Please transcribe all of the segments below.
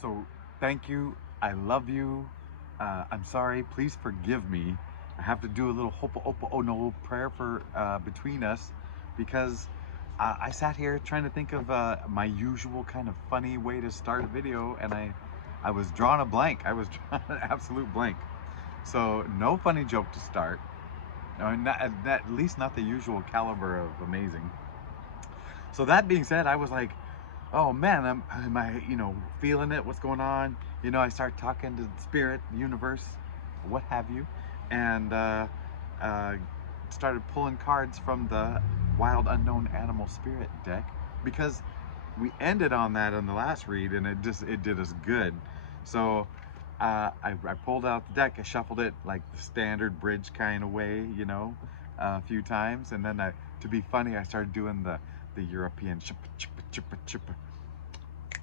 So thank you. I love you. I'm sorry. Please forgive me. I have to do a little hopa opa ono prayer for between us because I sat here trying to think of my usual kind of funny way to start a video, and I was drawing a blank. I was drawing an absolute blank. So no funny joke to start. At least not the usual caliber of amazing. So that being said, I was like, oh man, am I, feeling it? What's going on? I start talking to the spirit, the universe, what have you, and uh, started pulling cards from the Wild Unknown Animal Spirit deck because we ended on that in the last read, and it did us good. So I pulled out the deck, I shuffled it like the standard bridge kind of way, a few times, and then to be funny, I started doing the European chippa chippa chippa chippa,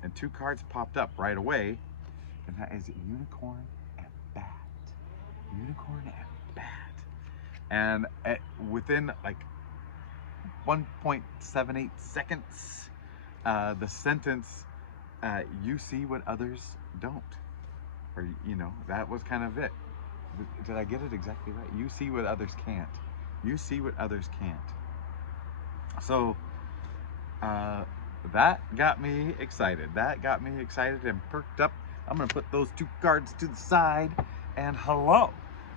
and two cards popped up right away, and that is unicorn and bat. Unicorn and bat. And within like 1.78 seconds, the sentence, you see what others don't. Or, that was kind of it. Did I get it exactly right? You see what others can't. You see what others can't. So, that got me excited. That got me excited and perked up. I'm gonna put those two cards to the side. And hello,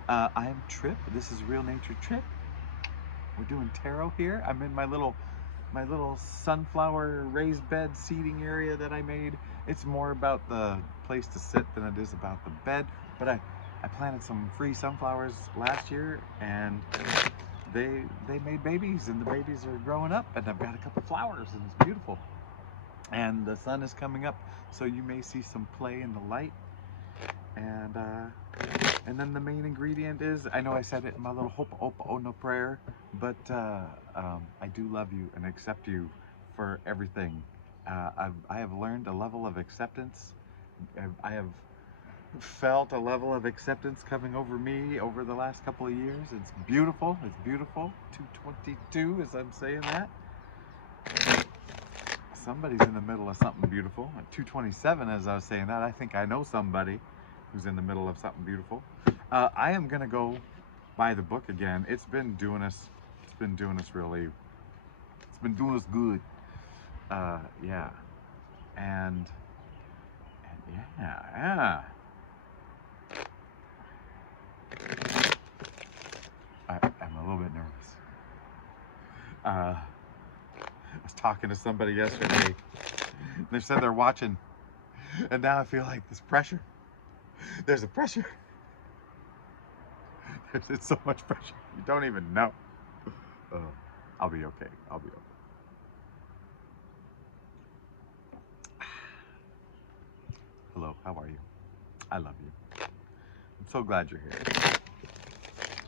I am Trip. This is Real Nature Trip. We're doing tarot here. I'm in my little sunflower raised bed seating area that I made. It's more about the place to sit than it is about the bed. But I planted some free sunflowers last year, and they made babies, and the babies are growing up, and I've got a couple flowers, and it's beautiful. And the sun is coming up, so you may see some play in the light. And then the main ingredient is, I know I said it in my little Hopa Opa Ono prayer, but I do love you and accept you for everything. I have learned a level of acceptance. I have felt a level of acceptance coming over me over the last couple of years. It's beautiful. It's beautiful. 222 as I'm saying that. Somebody's in the middle of something beautiful. At 227 as I was saying that, I think I know somebody who's in the middle of something beautiful. I am gonna go buy the book again. It's been doing us really, it's been doing us good. Yeah. And yeah. I'm a little bit nervous. I was talking to somebody yesterday. They said they're watching, and now I feel like this pressure. There's a pressure. It's so much pressure. You don't even know. I'll be okay. I'll be okay. Hello, how are you? I love you. I'm so glad you're here.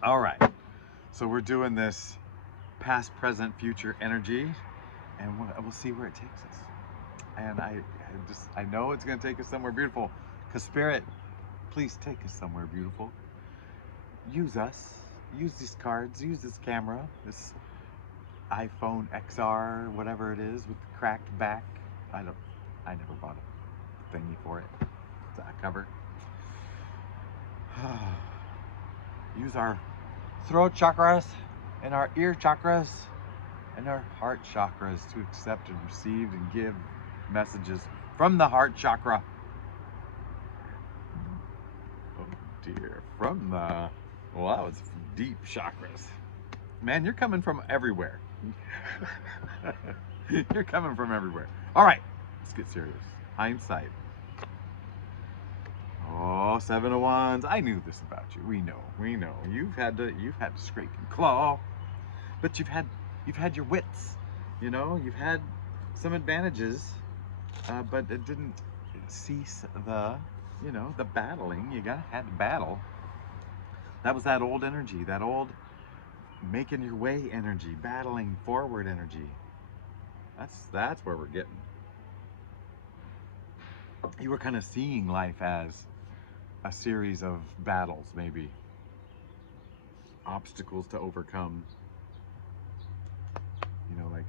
All right. So we're doing this past, present, future energy, and we'll see where it takes us. And I know it's going to take us somewhere beautiful, because Spirit, please take us somewhere beautiful. Use us. Use these cards. Use this camera. This iPhone XR, whatever it is, with the cracked back. I never bought a thingy for it. It's a cover. Use our throat chakras and our ear chakras and our heart chakras to accept and receive and give messages from the heart chakra. Oh dear, from the, well, that was deep chakras. Man, you're coming from everywhere. You're coming from everywhere. All right, let's get serious. Hindsight. Oh, 7 of Wands. I knew this about you. We know. You've had to scrape and claw, but you've had your wits. You've had some advantages, but it didn't cease the battling. You had to battle. That was that old energy, that old making your way energy, battling forward energy. That's where we're getting. You were kind of seeing life as a series of battles, maybe obstacles to overcome, like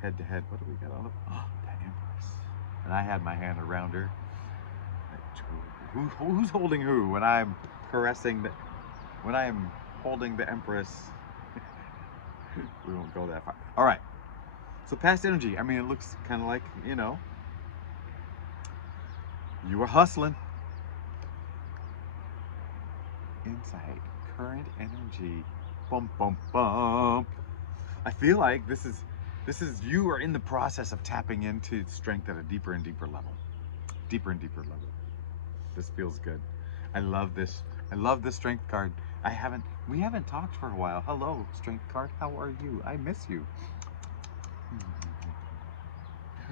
head to head. What do we got on the, oh, that Empress. And I had my hand around her, Who's holding who when I'm caressing the, when I am holding the Empress? We won't go that far. All right. So past energy. I mean, it looks kind of like, you know, you were hustling. Insight, current energy. Bum bum bum. I feel like this is you are in the process of tapping into strength at a deeper and deeper level. Deeper and deeper level. This feels good. I love this. I love this strength card. We haven't talked for a while. Hello, strength card. How are you? I miss you.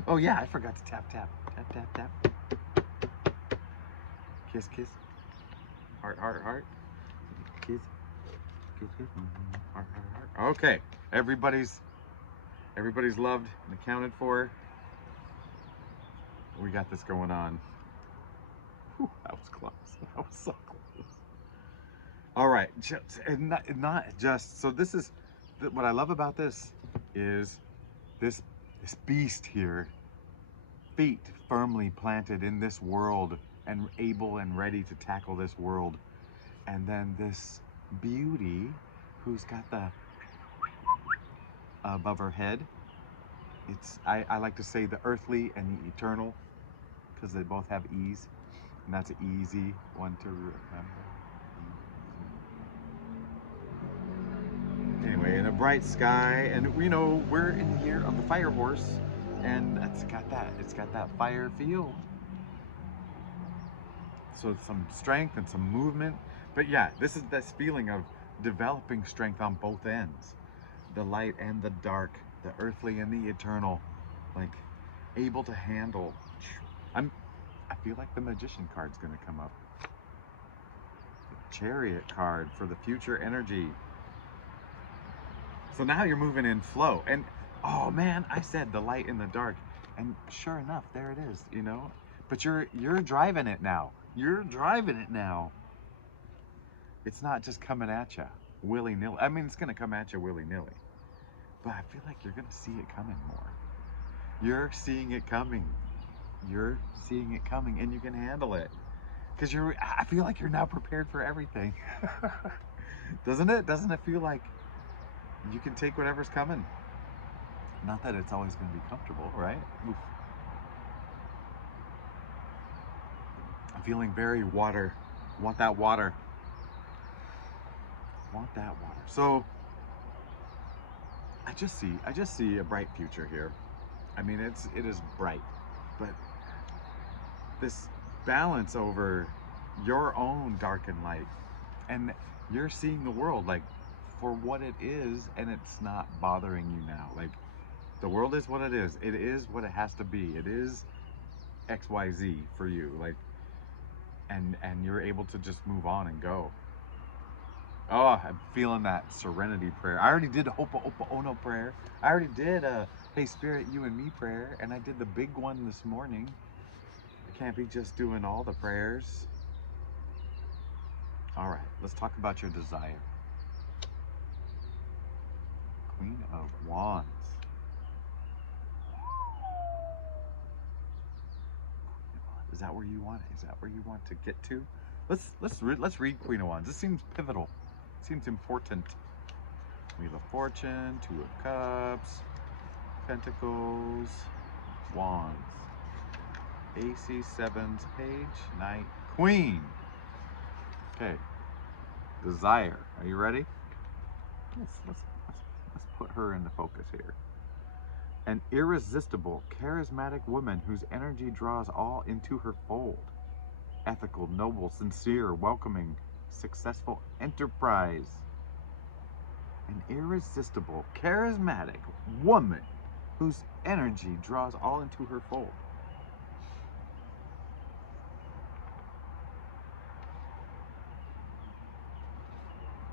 Oh yeah, I forgot to tap tap. Tap tap tap. Kiss kiss. Heart heart heart. Kiss. Kiss kiss. Heart heart heart. Okay. Everybody's loved and accounted for. We got this going on. Whew, that was close. That was so close. All right, not just, so this is, what I love about this is this beast here, feet firmly planted in this world and able and ready to tackle this world. And then this beauty who's got the above her head. It's, I like to say the earthly and the eternal, because they both have E's, and that's an easy one to remember. Anyway, in a bright sky, and you know, we're in here on the Fire Horse, and it's got that fire feel. So some strength and some movement, but yeah, this is this feeling of developing strength on both ends, the light and the dark, the earthly and the eternal, like able to handle. I feel like the Magician card's gonna come up. The Chariot card for the future energy. So now you're moving in flow, and oh man, I said the light and the dark, and sure enough, there it is, you know. But you're driving it now. You're driving it now. It's not just coming at you willy-nilly. I mean, it's gonna come at you willy-nilly, but I feel like you're gonna see it coming more. You're seeing it coming. You're seeing it coming, and you can handle it. Because I feel like you're now prepared for everything. Doesn't it? Doesn't it feel like you can take whatever's coming? Not that it's always going to be comfortable, right? Oof. I'm feeling very water. Want that water. Want that water. So I just see a bright future here. I mean, it is bright, but this balance over your own dark and light, and you're seeing the world like for what it is, and it's not bothering you now. Like, the world is what it is. It is what it has to be. It is XYZ for you. Like, and you're able to just move on and go. Oh, I'm feeling that serenity prayer. I already did a Ho'oponopono prayer. I already did a Hey Spirit, You and Me prayer, and I did the big one this morning. I can't be just doing all the prayers. All right, let's talk about your desire. Queen of Wands. Is that where you want it? Is that where you want to get to? Let's read Queen of Wands. This seems pivotal. Seems important. Wheel of Fortune, Two of Cups, Pentacles, Wands. AC7's page, Knight, Queen. Okay. Desire. Are you ready? Let's put her into focus here. An irresistible, charismatic woman whose energy draws all into her fold. Ethical, noble, sincere, welcoming, successful enterprise. An irresistible, charismatic woman whose energy draws all into her fold.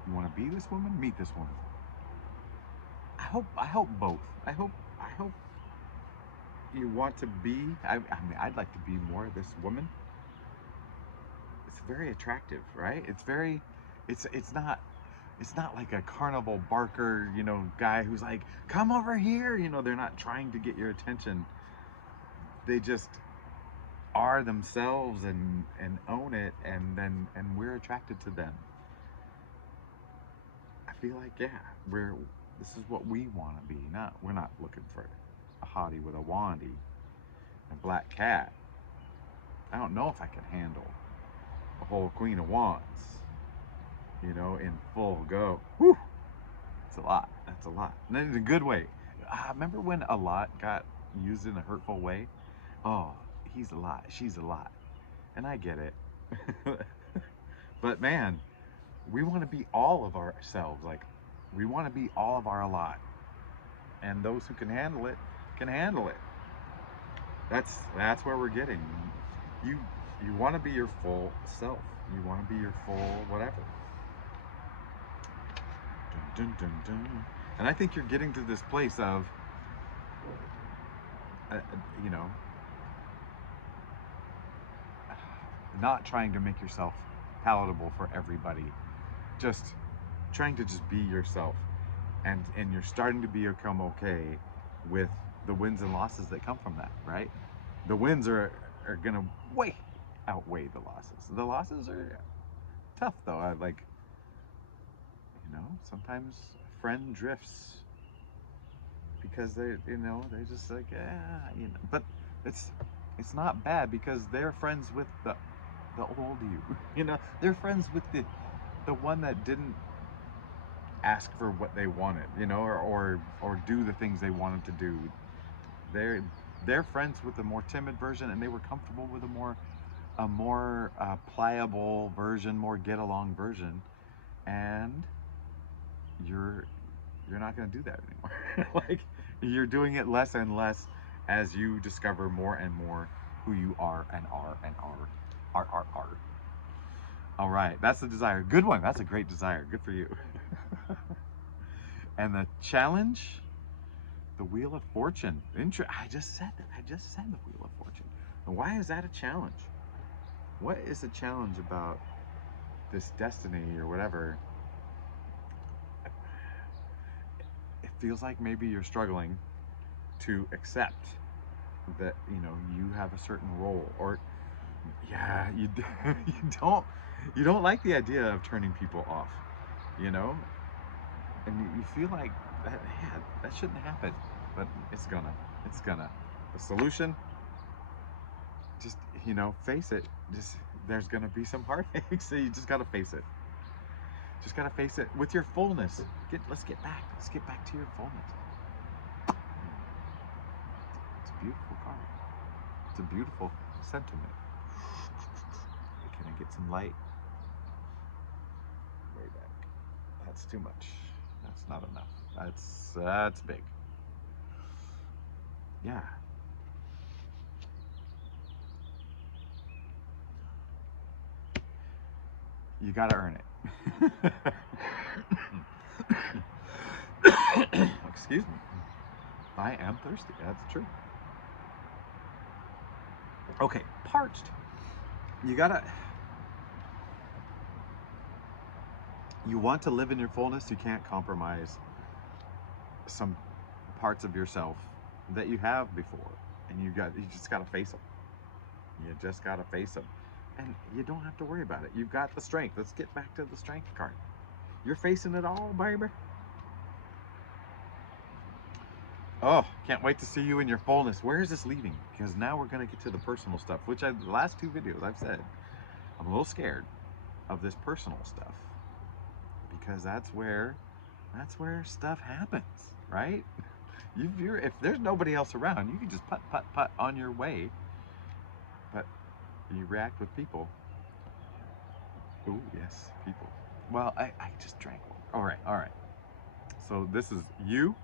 You want to be this woman? Meet this woman. I hope both. I hope you want to be. I mean, I'd like to be more of this woman. It's very attractive, right? It's very. It's not like a carnival barker, you know, guy who's like, come over here. You know, they're not trying to get your attention. They just are themselves and own it, and we're attracted to them. I feel like, yeah, this is what we want to be. We're not looking for a hottie with a wandy and a black cat. I don't know if I can handle a whole Queen of Wands, in full go. Whew, it's a lot. That's a lot. And in a good way. Remember when a lot got used in a hurtful way? Oh, he's a lot. She's a lot. And I get it. But man, we want to be all of ourselves. Like, we want to be all of our lot. And those who can handle it can handle it. That's where we're getting. You want to be your full self. You want to be your full whatever. Dun, dun, dun, dun. And I think you're getting to this place of, you know, not trying to make yourself palatable for everybody, just trying to just be yourself, and you're starting to become okay with the wins and losses that come from that, right? The wins are gonna way outweigh the losses. The losses are tough though. I like, sometimes a friend drifts because they're just like, but it's not bad because they're friends with the old you. They're friends with the one that didn't ask for what they wanted, or do the things they wanted to do. They're friends with the more timid version, and they were comfortable with a more pliable version, more get along version, and you're not going to do that anymore. Like, you're doing it less and less as you discover more and more who you are and are and are. All right, that's the desire. Good one. That's a great desire. Good for you. And the challenge, the Wheel of Fortune. I just said that. I just said the Wheel of Fortune. And why is that a challenge? What is the challenge about this destiny or whatever? It feels like maybe you're struggling to accept that you have a certain role, or you you don't like the idea of turning people off, and you feel like that shouldn't happen, but it's gonna. The solution, just face it. Just there's gonna be some heartache, so you just gotta face it. Just gotta face it with your fullness. Let's get back to your fullness. It's a beautiful card. It's a beautiful sentiment. Can I get some light? Way back. That's too much. That's not enough. That's big. Yeah. You gotta earn it. Excuse me. I am thirsty. That's true. Okay, parched. You want to live in your fullness. You can't compromise some parts of yourself that you have before, and you just gotta face them. You just gotta face them, and you don't have to worry about it. You've got the strength. Let's get back to the strength card. You're facing it all, baby. Oh, can't wait to see you in your fullness. Where is this leading? Because now we're gonna get to the personal stuff, which the last two videos I've said I'm a little scared of this personal stuff, because that's where stuff happens, right? If there's nobody else around, you can just put on your way, but you react with people. Ooh, yes, people. Well, I just drank one. All right. So this is you,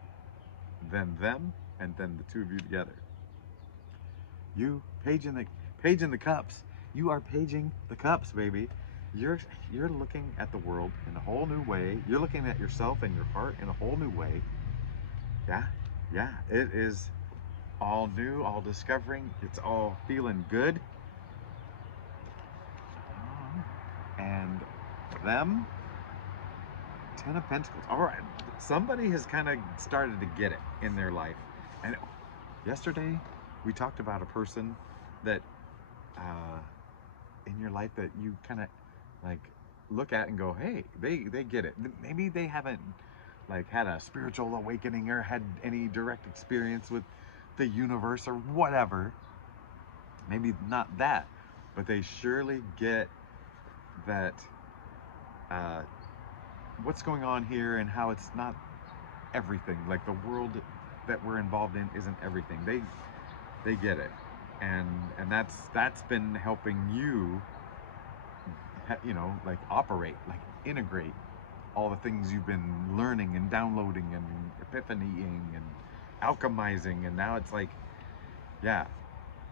then them, and then the two of you together. You paging the cups. You are paging the cups, baby. You're looking at the world in a whole new way. You're looking at yourself and your heart in a whole new way. Yeah. It is all new, all discovering. It's all feeling good. And them, Ten of Pentacles. All right, somebody has kind of started to get it in their life. And yesterday we talked about a person that uh, in your life that you kind of like look at and go, hey, they get it. Maybe they haven't like had a spiritual awakening or had any direct experience with the universe or whatever. Maybe not that, but they surely get that uh, what's going on here and how it's not everything. Like the world that we're involved in isn't everything. They get it, and that's been helping you, you know, like operate, like integrate all the things you've been learning and downloading and epiphanying and alchemizing, and now it's like, yeah.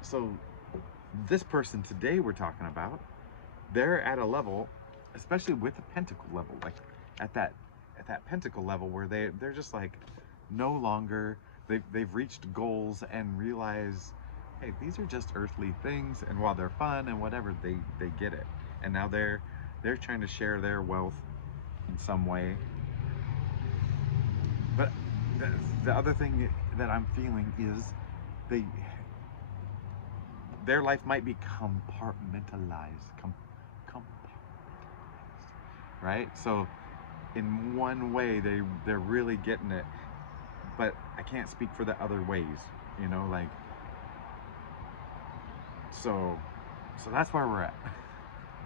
So this person today we're talking about, they're at a level, especially with the pentacle level, like at that pentacle level where they're just like no longer they've reached goals and realize, hey, these are just earthly things, and while they're fun and whatever, they get it, and now they're trying to share their wealth in some way. But the other thing that I'm feeling is they their life might be compartmentalized, right? So in one way they're really getting it, but I can't speak for the other ways, you know, like so that's where we're at.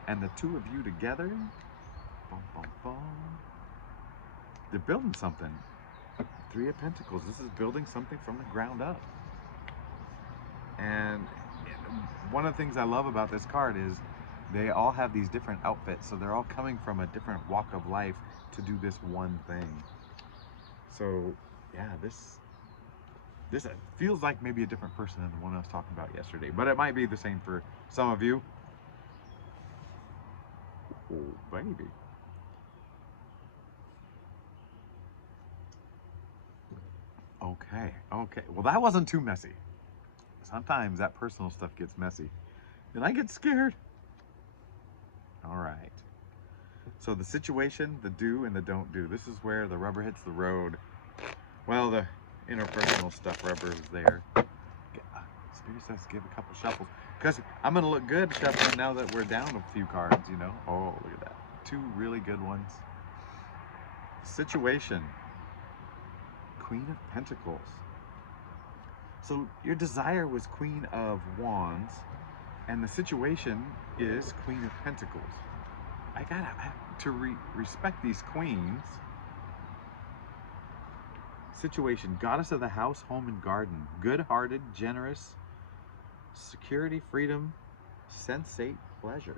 And the two of you together, boom, boom, boom, they're building something. Three of Pentacles, this is building something from the ground up. And one of the things I love about this card is they all have these different outfits, so they're all coming from a different walk of life to do this one thing. So yeah, this feels like maybe a different person than the one I was talking about yesterday, but it might be the same for some of you. Oh baby. Okay, well that wasn't too messy. Sometimes that personal stuff gets messy and I get scared. All right, so the situation, the do and the don't do, this is where the rubber hits the road. Well, the interpersonal stuff, rubber is there. Spirit says give a couple shuffles, because I'm gonna look good shuffling now that we're down a few cards, you know. Oh, look at that, two really good ones. Situation, Queen of Pentacles. So your desire was Queen of Wands, and the situation is Queen of Pentacles. I have to respect these queens. Situation, Goddess of the house, home, and garden. Good-hearted, generous, security, freedom, sensate pleasures.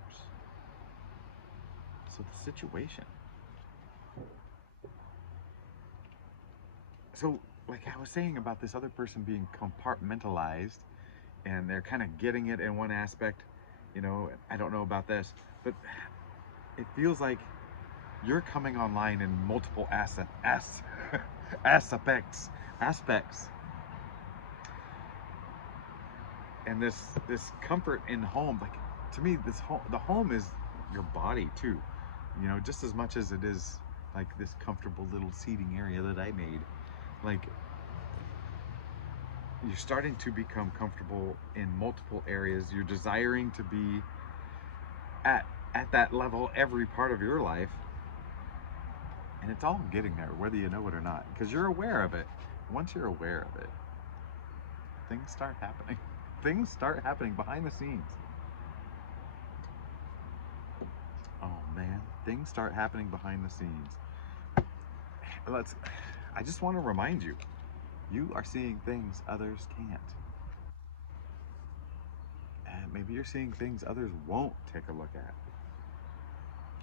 So the situation. So like I was saying about this other person being compartmentalized, and they're kind of getting it in one aspect, you know, I don't know about this, but it feels like you're coming online in multiple aspects. And this comfort in home, like to me, the home is your body too, you know, just as much as it is like this comfortable little seating area that I made. Like you're starting to become comfortable in multiple areas. You're desiring to be at that level every part of your life, and it's all getting there, whether you know it or not, because you're aware of it. Once you're aware of it, things start happening. Things start happening behind the scenes. Oh man, things start happening behind the scenes. I just want to remind you, you are seeing things others can't. And maybe you're seeing things others won't take a look at,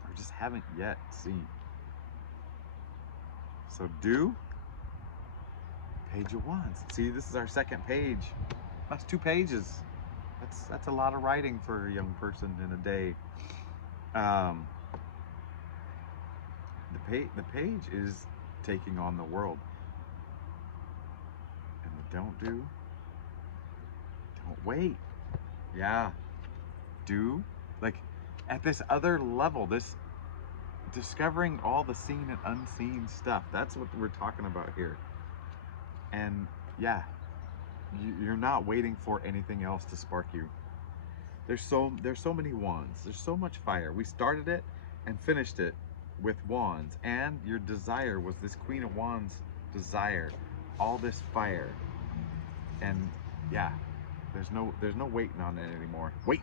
or just haven't yet seen. So do Page of Wands. See, this is our second page. That's 2 pages. That's a lot of writing for a young person in a day. The page is taking on the world. And the don't wait. Yeah. Do, like at this other level, this discovering all the seen and unseen stuff. That's what we're talking about here. And yeah, you're not waiting for anything else to spark you. there's so many wands. There's so much fire. We started it and finished it with wands, and your desire was this Queen of Wands desire, all this fire, and yeah, there's no waiting on it anymore. There's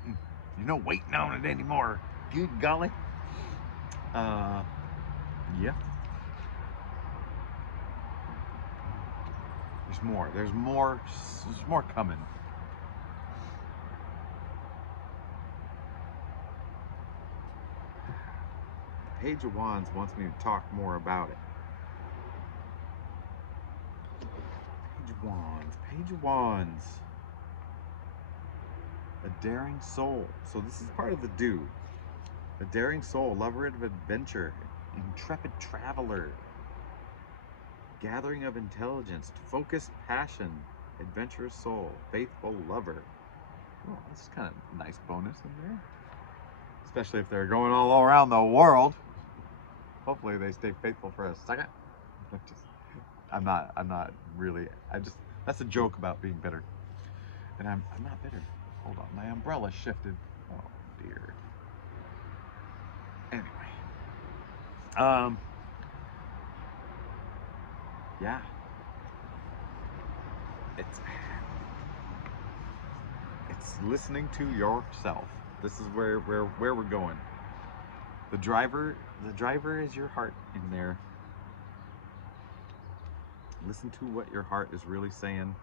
no waiting on it anymore. Good golly. Yeah. There's more coming. The Page of Wands wants me to talk more about it. Page of Wands, Page of Wands. A daring soul. So this is part of the do. A daring soul, lover of adventure, intrepid traveler, gathering of intelligence, focused passion, adventurous soul, faithful lover. Oh, that's kind of a nice bonus in there. Especially if they're going all around the world. Hopefully they stay faithful for a second. I'm not really, that's a joke about being bitter. And I'm not bitter. Hold on, my umbrella shifted. Oh dear. Anyway. Yeah. It's listening to yourself. This is where we're going. The driver is your heart in there. Listen to what your heart is really saying.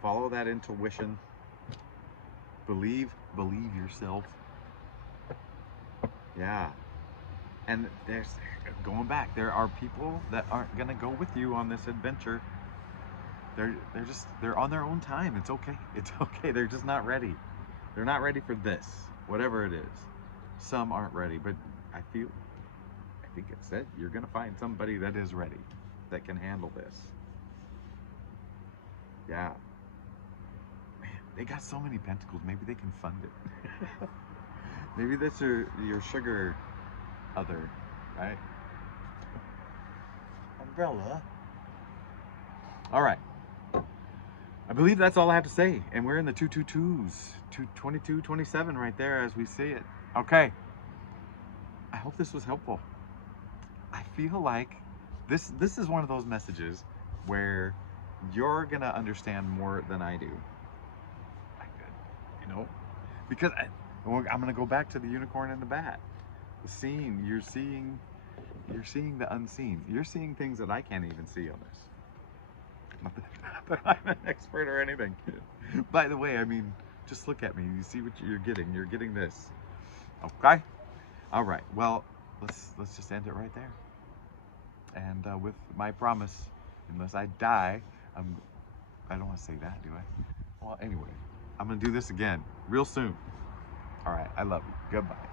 Follow that intuition. Believe yourself. Yeah. And there's, going back, there are people that aren't gonna go with you on this adventure. They're on their own time. It's okay. It's okay. They're just not ready. They're not ready for this, whatever it is. Some aren't ready, but I think it said you're gonna find somebody that is ready, that can handle this. Yeah. Man, they got so many pentacles. Maybe they can fund it. Maybe that's your sugar other, right? Umbrella. All right. I believe that's all I have to say. And we're in the 222s. 22, 27 right there as we see it. Okay. I hope this was helpful. I feel like this is one of those messages where you're going to understand more than I do. You know? Because I'm going to go back to the unicorn and the bat. The scene, you're seeing the unseen. You're seeing things that I can't even see on this. Not that I'm an expert or anything. By the way, I mean, just look at me. You see what you're getting. You're getting this. Okay? All right. Well, let's just end it right there. And with my promise, unless I die, I don't want to say that, do I? Well, anyway, I'm going to do this again real soon. All right. I love you. Goodbye.